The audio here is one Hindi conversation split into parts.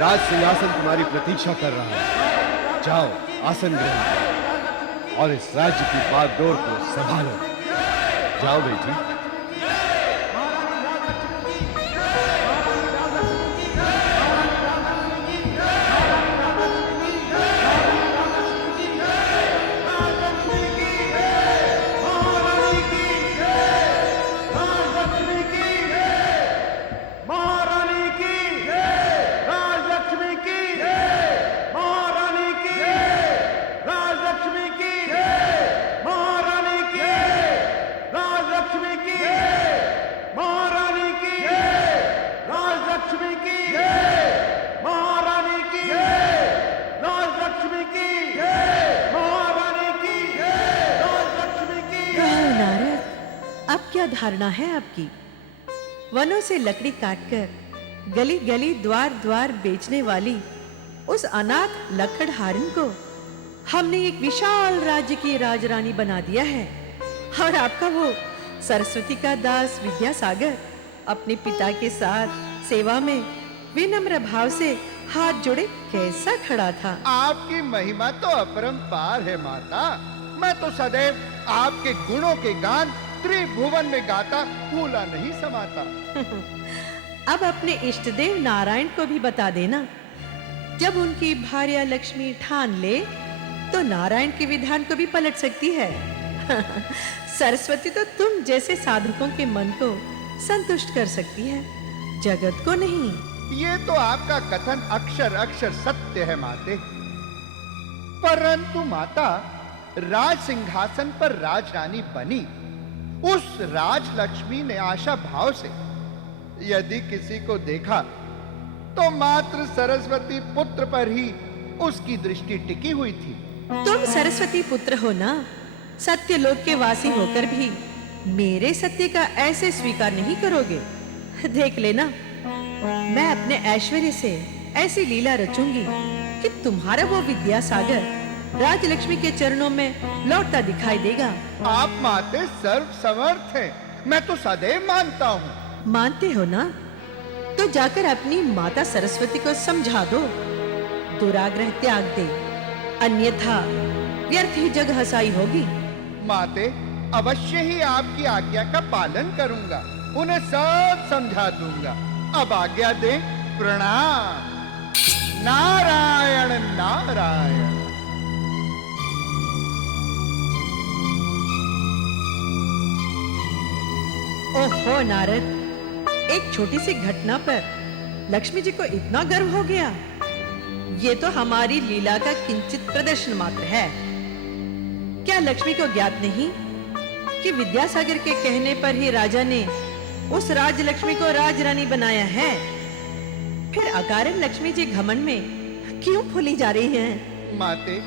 राज सिंहासन तुम्हारी प्रतीक्षा कर रहा है। जाओ, आसन ग्रहण करो और इस राज्य की बागडोर को संभालो। जाओ बेटी। क्या धारणा है आपकी? वनों से लकड़ी काटकर गली गली द्वार द्वार बेचने वाली उस अनाथ लकड़हारन को हमने एक विशाल राज्य की राजरानी बना दिया है। और आपका वो सरस्वती का दास विद्यासागर अपने पिता के साथ सेवा में विनम्र भाव से हाथ जोड़े कैसा खड़ा था। आपकी महिमा तो अपरंपार है माता। मैं तो सदैव आपके गुणों के गान त्रिभुवन में गाता, भूला नहीं समाता। अब अपने इष्टदेव नारायण को भी बता देना। जब उनकी भार्या लक्ष्मी ठान ले तो नारायण के विधान को भी पलट सकती है। सरस्वती तो तुम जैसे साधकों के मन को संतुष्ट कर सकती है, जगत को नहीं। ये तो आपका कथन अक्षर अक्षर सत्य है माते। परंतु माता, राज सिंहासन पर राजरानी बनी उस राजलक्ष्मी ने आशा भाव से यदि किसी को देखा तो मात्र सरस्वती पुत्र पर ही उसकी दृष्टि टिकी हुई थी। तुम सरस्वती पुत्र हो ना, सत्य लोक के वासी होकर भी मेरे सत्य का ऐसे स्वीकार नहीं करोगे। देख लेना, मैं अपने ऐश्वर्य से ऐसी लीला रचूंगी कि तुम्हारा वो विद्यासागर राजलक्ष्मी के चरणों में लौटता दिखाई देगा। आप माते सर्व समर्थ हैं, मैं तो सदैव मानता हूँ। मानते हो ना? तो जाकर अपनी माता सरस्वती को समझा दो, दुराग्रह त्याग दे, अन्यथा व्यर्थ ही जग हसाई होगी। माते, अवश्य ही आपकी आज्ञा का पालन करूंगा, उन्हें सब समझा दूंगा। अब आज्ञा दे। प्रणाम। नारायण नारायण। ओहो नारद, एक छोटी सी घटना पर लक्ष्मी जी को इतना गर्व हो गया। ये तो हमारी लीला का किंचित प्रदर्शन मात्र है। क्या लक्ष्मी को ज्ञात नहीं कि विद्यासागर के कहने पर ही राजा ने उस राजलक्ष्मी को राजरानी बनाया है? फिर अकारण लक्ष्मी जी घमंड में क्यों फूली जा रही हैं? माते,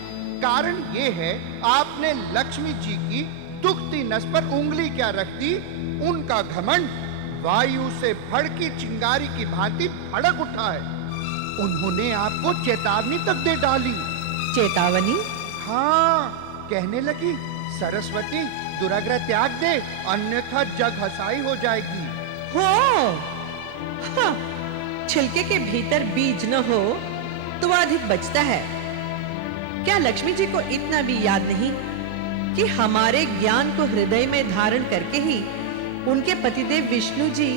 कारण ये है आपने लक्ष्मी जी की दुखती नस पर उंगली क्या रख दी। उनका घमंड वायु से भड़की चिंगारी की भांति भड़क उठा है। उन्होंने आपको चेतावनी तक दे डाली। चेतावनी? हाँ, कहने लगी, सरस्वती दुराग्रह त्याग दे, अन्यथा जग हसाई हो जाएगी। हो हाँ, छिलके के भीतर बीज न हो तो अधिक बचता है। क्या लक्ष्मी जी को इतना भी याद नहीं कि हमारे ज्ञान को हृदय में धारण करके ही उनके पतिदेव विष्णु जी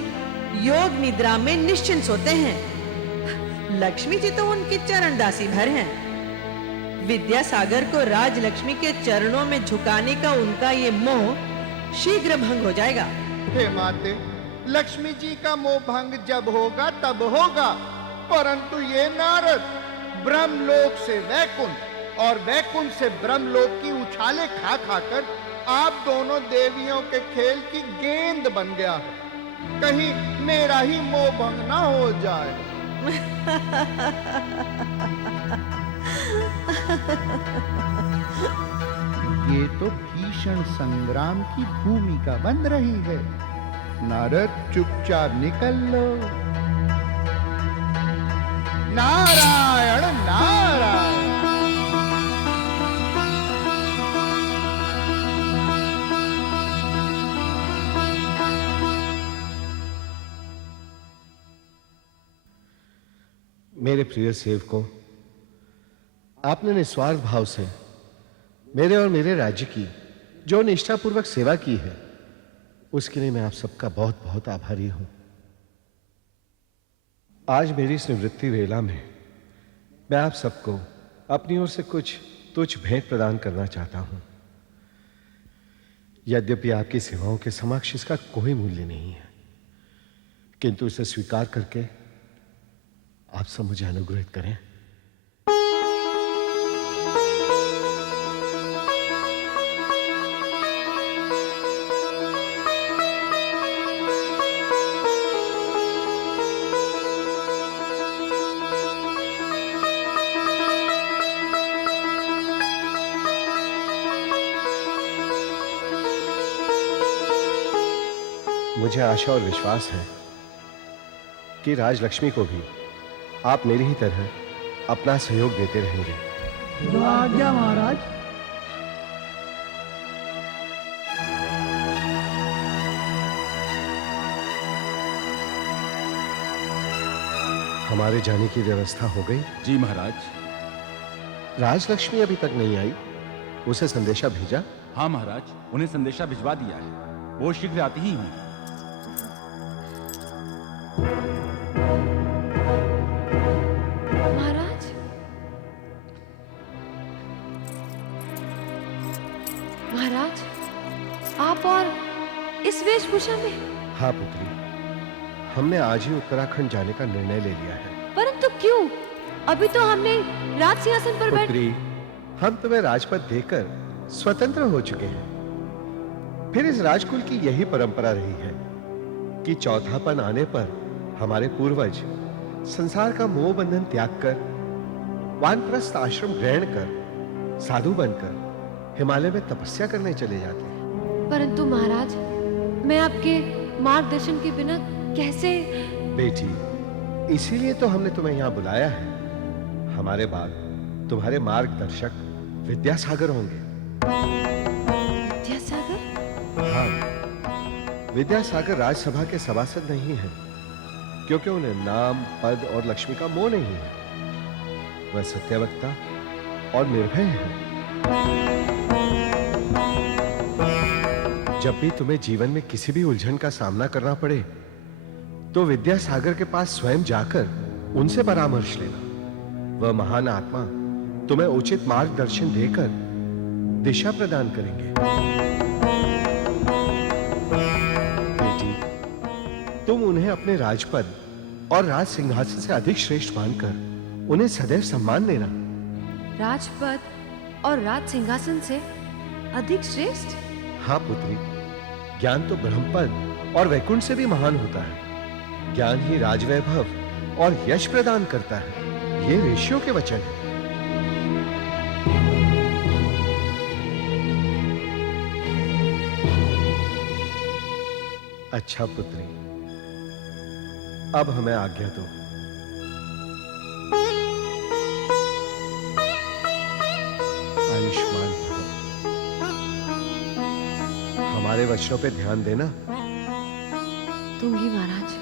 योग निद्रा में निश्चिंत सोते हैं। लक्ष्मी जी तो उनकी चरण दासी भर हैं। विद्यासागर को राजलक्ष्मी के चरणों में झुकाने का उनका ये मोह शीघ्र भंग हो जाएगा। हे माते, लक्ष्मी जी का मोह भंग जब होगा तब होगा, परंतु ये नारद ब्रह्मलोक से वैकुंठ और वैकुंठ से ब्रह्मलोक की उछाले खा खाकर आप दोनों देवियों के खेल की गेंद बन गया है। कहीं मेरा ही मोह भंग ना हो जाए। ये तो भीषण संग्राम की भूमिका बन रही है। नारद, चुपचाप निकल लो। नारायण नारायण। मेरे प्रिय सेवकों, आपने निस्वार्थ भाव से मेरे और मेरे राज्य की जो निष्ठापूर्वक सेवा की है, उसके लिए मैं आप सबका बहुत बहुत आभारी हूं। आज मेरी इस निवृत्ति वेला में मैं आप सबको अपनी ओर से कुछ तुच्छ भेंट प्रदान करना चाहता हूं। यद्यपि आपकी सेवाओं के समक्ष इसका कोई मूल्य नहीं है, किंतु इसे स्वीकार करके आप सब मुझे अनुग्रहित करें। मुझे आशा और विश्वास है कि राजलक्ष्मी को भी आप मेरी ही तरह अपना सहयोग देते रहेंगे। जो आज्ञा महाराज। हमारे जाने की व्यवस्था हो गई? जी महाराज। राजलक्ष्मी अभी तक नहीं आई, उसे संदेशा भेजा? हाँ महाराज, उन्हें संदेशा भिजवा दिया है, वो शीघ्र आती ही होंगी। महाराज, महाराज, आप और इस वेशभूषा में? हाँ पुत्री, हमने आज ही उत्तराखंड जाने का निर्णय ले लिया है। परंतु क्यों? अभी तो हमने राज सिंहासन पर बैठ। पुत्री, हम तुम्हें राजपद देकर स्वतंत्र हो चुके हैं। फिर इस राजकुल की यही परंपरा रही है कि चौथापन आने पर हमारे पूर्वज संसार का मोह बंधन त्याग कर वानप्रस्थ आश्रम ग्रहण कर साधु बनकर हिमालय में तपस्या करने चले जाते हैं। परंतु महाराज, मैं आपके मार्गदर्शन के बिना कैसे? बेटी, इसीलिए तो हमने तुम्हें यहां बुलाया है। हमारे बाद तुम्हारे मार्गदर्शक विद्यासागर होंगे। विद्यासागर? हाँ, विद्यासागर राज्यसभा के सभासद नहीं हैं, क्योंकि उन्हें नाम, पद और लक्ष्मी का मोह नहीं है। वह सत्यवक्ता और निर्भय है। जब भी तुम्हें जीवन में किसी भी उलझन का सामना करना पड़े, तो विद्यासागर के पास स्वयं जाकर उनसे परामर्श लेना। वह महान आत्मा तुम्हें उचित मार्गदर्शन देकर दिशा प्रदान करेंगे। बेटी, तुम उन्हें अपने राजपद और राज सिंहासन से अधिक श्रेष्ठ मानकर उन्हें सदैव सम्मान देना। राजपद और राज सिंहासन से अधिक श्रेष्ठ? हाँ पुत्री, ज्ञान तो ब्रह्मपद और वैकुंठ से भी महान होता है। ज्ञान ही राजवैभव और यश प्रदान करता है। ये ऋषियों के वचन है। अच्छा पुत्री, अब हमें आज्ञा दो। आयुष्मान भव। हमारे वचनों पे ध्यान देना। दूंगी महाराज।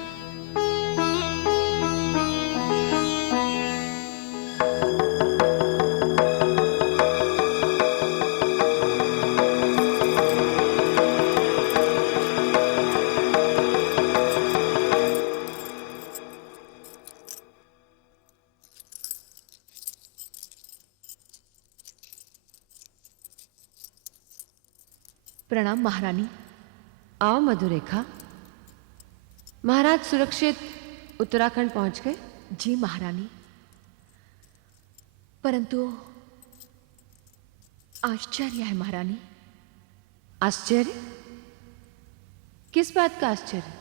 प्रणाम महारानी। आओ मधुरेखा। महाराज सुरक्षित उत्तराखंड पहुंच गए? जी महारानी, परंतु आश्चर्य है महारानी। आश्चर्य? किस बात का आश्चर्य?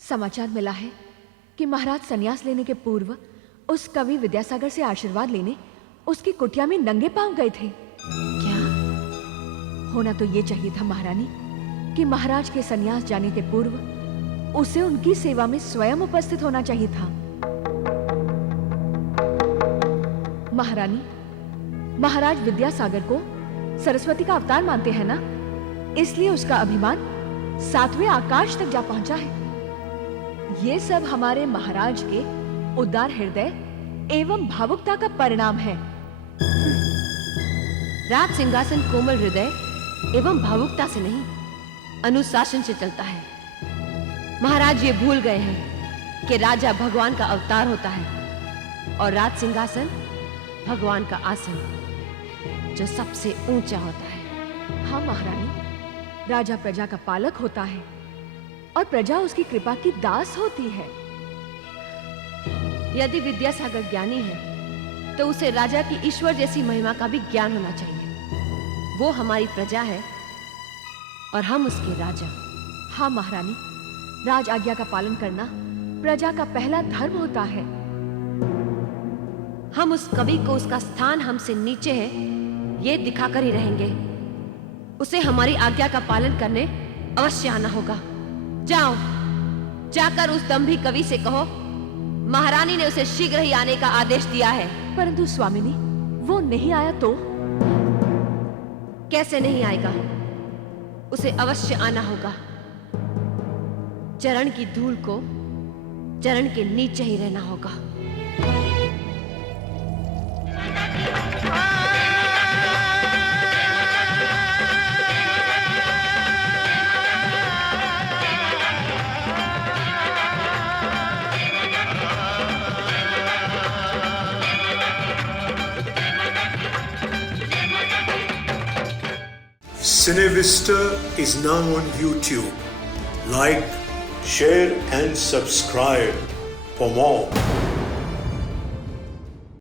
समाचार मिला है कि महाराज संन्यास लेने के पूर्व उस कवि विद्यासागर से आशीर्वाद लेने उसकी कुटिया में नंगे पांव गए थे। क्या? होना तो ये चाहिए था महारानी कि महाराज के संन्यास जाने के पूर्व उसे उनकी सेवा में स्वयं उपस्थित होना चाहिए था। महारानी, महाराज विद्यासागर को सरस्वती का अवतार मानते हैं ना, इसलिए उसका अभिमान 7वें आकाश तक जा पहुंचा है। ये सब हमारे महाराज के उदार हृदय एवं भावुकता का परिणाम है। राज सिंहासन कोमल हृदय एवं भावुकता से नहीं, अनुशासन से चलता है। महाराज ये भूल गए हैं कि राजा भगवान का अवतार होता है और राज सिंहासन भगवान का आसन जो सबसे ऊंचा होता है। हाँ महारानी, राजा प्रजा का पालक होता है और प्रजा उसकी कृपा की दास होती है। यदि विद्यासागर ज्ञानी है तो उसे राजा की ईश्वर जैसी महिमा का भी ज्ञान होना चाहिए। वो हमारी प्रजा है और हम उसके राजा। हाँ महारानी, राज आज्ञा का पालन करना प्रजा का पहला धर्म होता है। हम उस कवि को उसका स्थान हमसे नीचे है ये दिखाकर ही रहेंगे। उसे हमारी आज्ञा का पालन करने अवश्य आना होगा। जाओ, जाकर उस दंभी कवि से कहो महारानी ने उसे शीघ्र ही आने का आदेश दिया है। परंतु स्वामिनी, वो नहीं आया तो? कैसे नहीं आएगा? उसे अवश्य आना होगा। चरण की धूल को चरण के नीचे ही रहना होगा। Cinevista is now on YouTube. Like, share and subscribe for more.